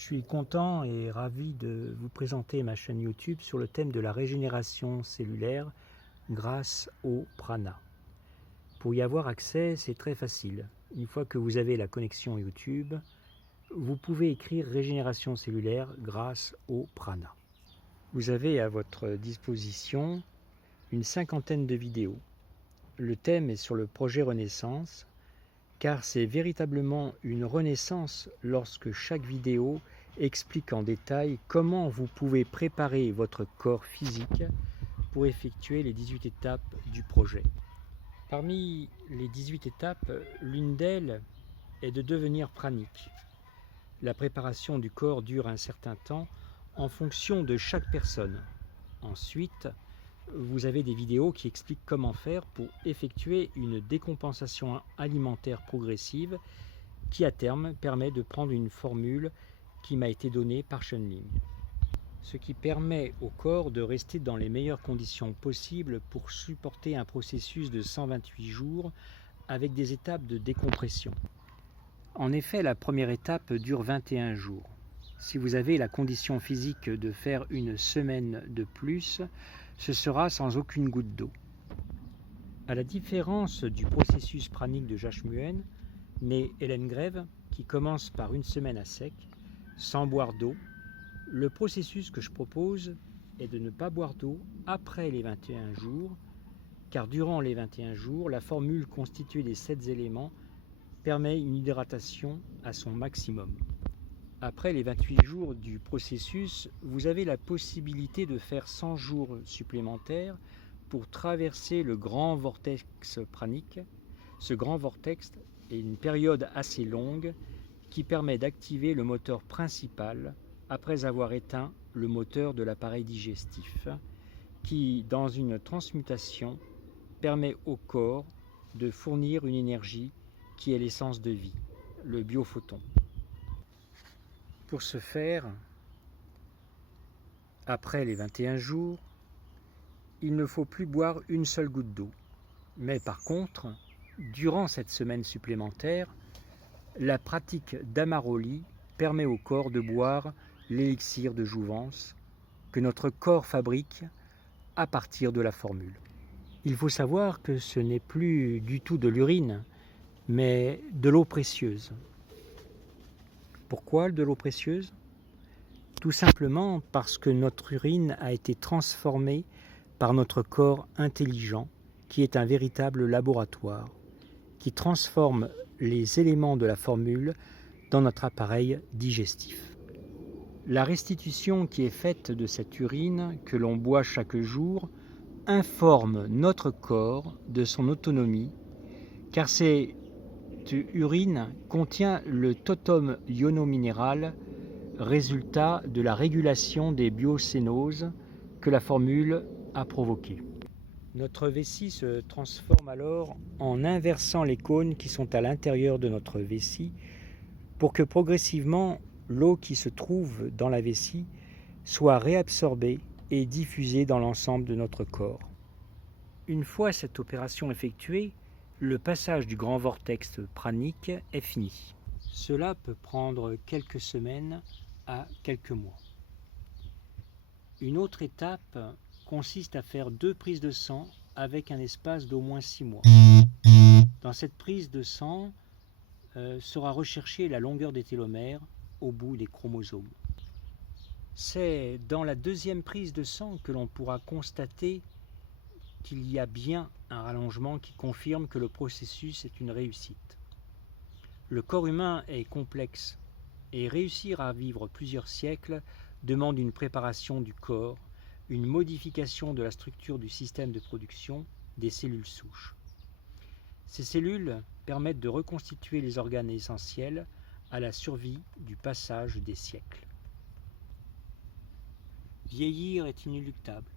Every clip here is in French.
Je suis content et ravi de vous présenter ma chaîne YouTube sur le thème de la régénération cellulaire grâce au prana. Pour y avoir accès, c'est très facile. Une fois que vous avez la connexion YouTube, vous pouvez écrire régénération cellulaire grâce au prana. Vous avez à votre disposition une cinquantaine de vidéos. Le thème est sur le projet Renaissance, car c'est véritablement une renaissance lorsque chaque vidéo explique en détail comment vous pouvez préparer votre corps physique pour effectuer les 18 étapes du projet. Parmi les 18 étapes, l'une d'elles est de devenir pranique. La préparation du corps dure un certain temps en fonction de chaque personne. Ensuite, vous avez des vidéos qui expliquent comment faire pour effectuer une décompensation alimentaire progressive qui à terme permet de prendre une formule qui m'a été donnée par Chunling. Ce qui permet au corps de rester dans les meilleures conditions possibles pour supporter un processus de 128 jours avec des étapes de décompression. En effet, la première étape dure 21 jours. Si vous avez la condition physique de faire une semaine de plus, ce sera sans aucune goutte d'eau. À la différence du processus pranique de Jashmuen, né Hélène Grève, qui commence par une semaine à sec, sans boire d'eau, le processus que je propose est de ne pas boire d'eau après les 21 jours, car durant les 21 jours, la formule constituée des 7 éléments permet une hydratation à son maximum. Après les 28 jours du processus, vous avez la possibilité de faire 100 jours supplémentaires pour traverser le grand vortex pranique. Ce grand vortex est une période assez longue qui permet d'activer le moteur principal après avoir éteint le moteur de l'appareil digestif, qui, dans une transmutation, permet au corps de fournir une énergie qui est l'essence de vie, le biophoton. Pour ce faire, après les 21 jours, il ne faut plus boire une seule goutte d'eau. Mais par contre, durant cette semaine supplémentaire, la pratique d'Amaroli permet au corps de boire l'élixir de jouvence que notre corps fabrique à partir de la formule. Il faut savoir que ce n'est plus du tout de l'urine, mais de l'eau précieuse. Pourquoi de l'eau précieuse? Tout simplement parce que notre urine a été transformée par notre corps intelligent, qui est un véritable laboratoire, qui transforme les éléments de la formule dans notre appareil digestif. La restitution qui est faite de cette urine que l'on boit chaque jour informe notre corps de son autonomie, car cette urine contient le totum iono-minéral, résultat de la régulation des biocénoses que la formule a provoqué. Notre vessie se transforme alors en inversant les cônes qui sont à l'intérieur de notre vessie pour que progressivement l'eau qui se trouve dans la vessie soit réabsorbée et diffusée dans l'ensemble de notre corps. Une fois cette opération effectuée, le passage du grand vortex pranique est fini. Cela peut prendre quelques semaines à quelques mois. Une autre étape consiste à faire 2 prises de sang avec un espace d'au moins 6 mois. Dans cette prise de sang sera recherchée la longueur des télomères au bout des chromosomes. C'est dans la deuxième prise de sang que l'on pourra constater qu'il y a bien un rallongement qui confirme que le processus est une réussite. Le corps humain est complexe et réussir à vivre plusieurs siècles demande une préparation du corps, une modification de la structure du système de production des cellules souches. Ces cellules permettent de reconstituer les organes essentiels à la survie du passage des siècles. Vieillir est inéluctable.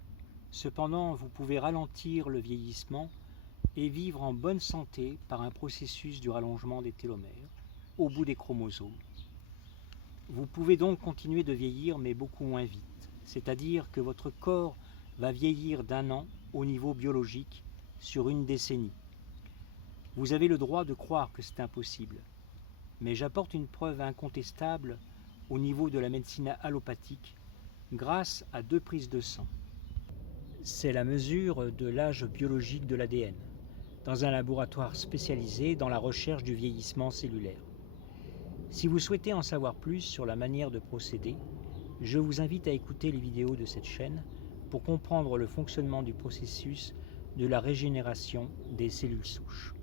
Cependant, vous pouvez ralentir le vieillissement et vivre en bonne santé par un processus du rallongement des télomères au bout des chromosomes. Vous pouvez donc continuer de vieillir, mais beaucoup moins vite. C'est-à-dire que votre corps va vieillir d'1 an au niveau biologique sur une décennie. Vous avez le droit de croire que c'est impossible, mais j'apporte une preuve incontestable au niveau de la médecine allopathique grâce à 2 prises de sang. C'est la mesure de l'âge biologique de l'ADN, dans un laboratoire spécialisé dans la recherche du vieillissement cellulaire. Si vous souhaitez en savoir plus sur la manière de procéder, je vous invite à écouter les vidéos de cette chaîne pour comprendre le fonctionnement du processus de la régénération des cellules souches.